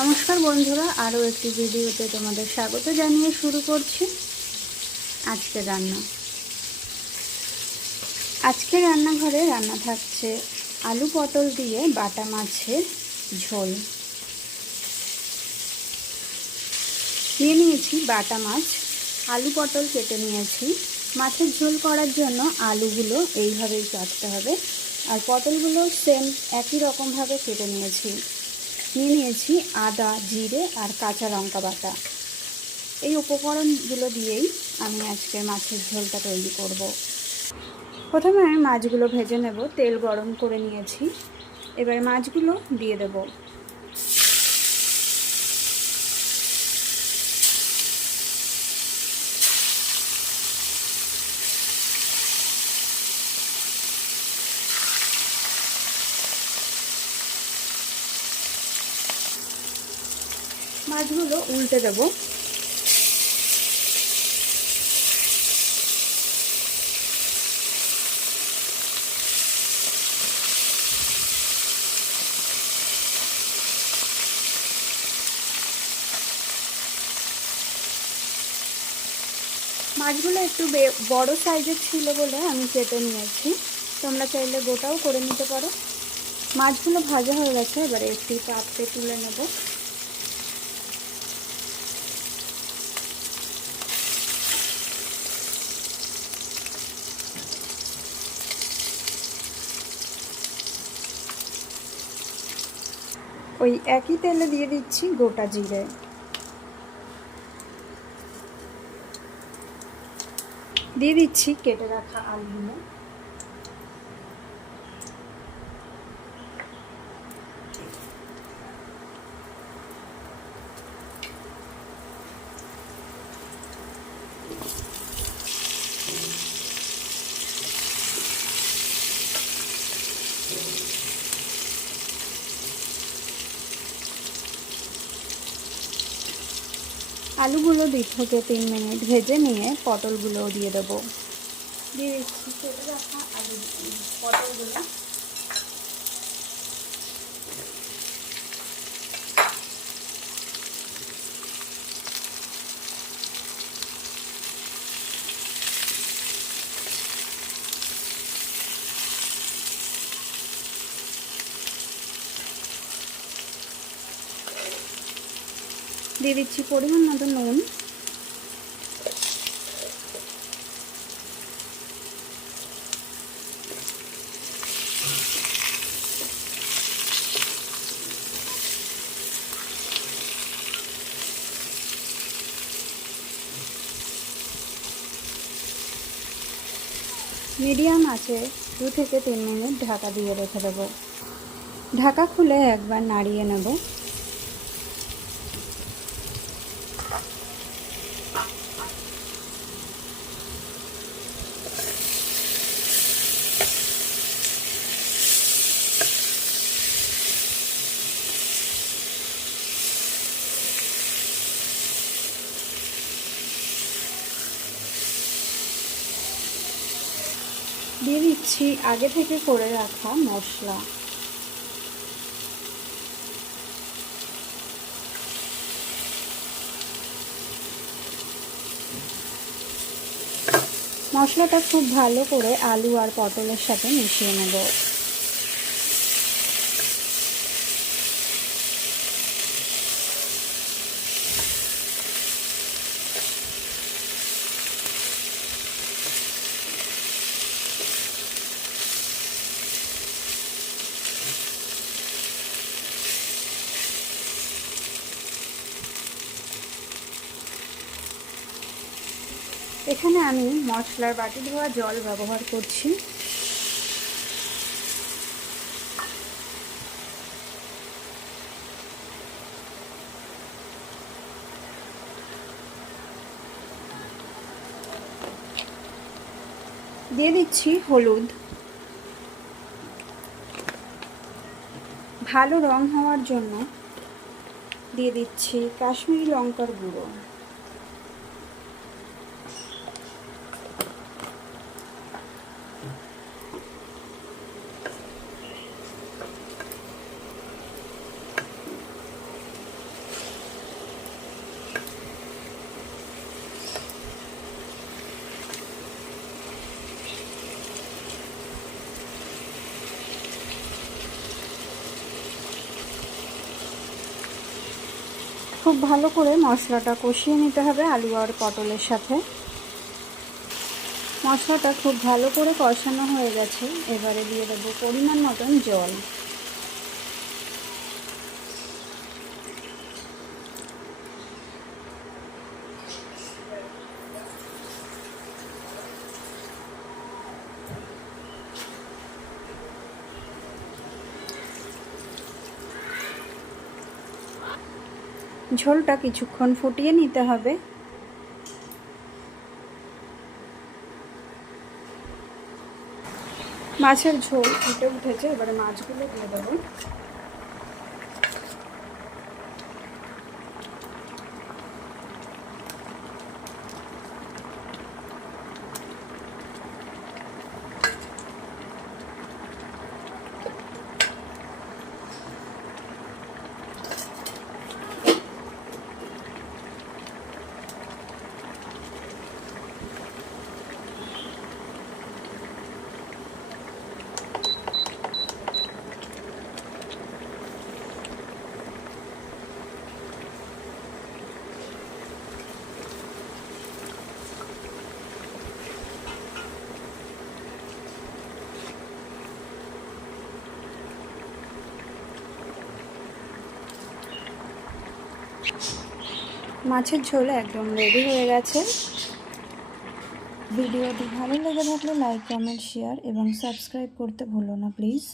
নমস্কার বন্ধুরা, আরও একটি ভিডিওতে তোমাদের স্বাগত জানিয়ে শুরু করছি আজকে রান্না। আজকে রান্নাঘরে রান্না থাকছে আলু পটল দিয়ে বাটা মাছের ঝোল। নিয়ে নিয়েছি বাটা মাছ, আলু পটল কেটে নিয়েছি। মাছের ঝোল করার জন্য আলুগুলো এইভাবেই কাটতে হবে। আর পটলগুলো সেম একই রকমভাবে কেটে নিয়েছি। নিয়ে নিয়েছি আদা, জিরে আর কাঁচা লঙ্কা বাটা। এই উপকরণগুলো দিয়েই আমি আজকে মাছের ঝোলটা তৈরি করব। প্রথমে আমি মাছগুলো ভেজে নেব, তেল গরম করে নিয়েছি। এবার মাছগুলো দিয়ে দেব। মাছগুলো উল্টে দেব। মাছগুলো একটু বড় সাইজের ছিল বলে আমি কেটে নিয়েছি। তোমরা চাইলে গোটাও করে নিতে পারো। মাছগুলো ভাজা হয়ে গেছে, এবারে একটি পাত্রে তুলে নেব। ওই একই তেলে দিয়ে দিচ্ছি গোটা জিরে। দিয়ে দিচ্ছি কেটে রাখা আলুগুলো। আলুগুলো দুই থেকে তিন মিনিট ভেজে নিয়ে পটলগুলোও দিয়ে দেবো। দিয়ে দিচ্ছি কেটে রাখা আলু পটলগুলো দিয়ে দিচ্ছি পরিমাণ মতো নুন। মিডিয়াম আছে, দু থেকে তিন মিনিট ঢাকা দিয়ে রেখে দেবো। ঢাকা খুলে একবার নাড়িয়ে নেব। দিয়ে দিচ্ছি আগে থেকে করে রাখা মশলা। মশলাটা খুব ভালো করে আলু আর পটলের সাথে মিশিয়ে নেব। এখানে আমি মশলার বাটি ধোয়া জল ব্যবহার করছি। দিয়ে দিচ্ছি হলুদ। ভালো রং হওয়ার জন্য দিয়ে দিচ্ছি কাশ্মীরি লঙ্কার গুঁড়ো। খুব ভালো করে মশলাটা কষিয়ে নিতে হবে আলু আর পটলের সাথে। মশলাটা খুব ভালো করে কষানো হয়ে গেছে। এবারে দিয়ে দেবো পরিমাণ মতন জল। ঝোলটা কিছুক্ষণ ফুটিয়ে নিতে হবে। মাছের ঝোল ফুটে উঠেছে এবারে মাছগুলো দিয়ে দেবো। মাছের ঝোল একদম রেডি হয়ে গেছে। ভিডিওটি ভালো লেগে থাকলে লাইক কমেন্ট শেয়ার এবং সাবস্ক্রাইব করতে ভুলো না প্লিজ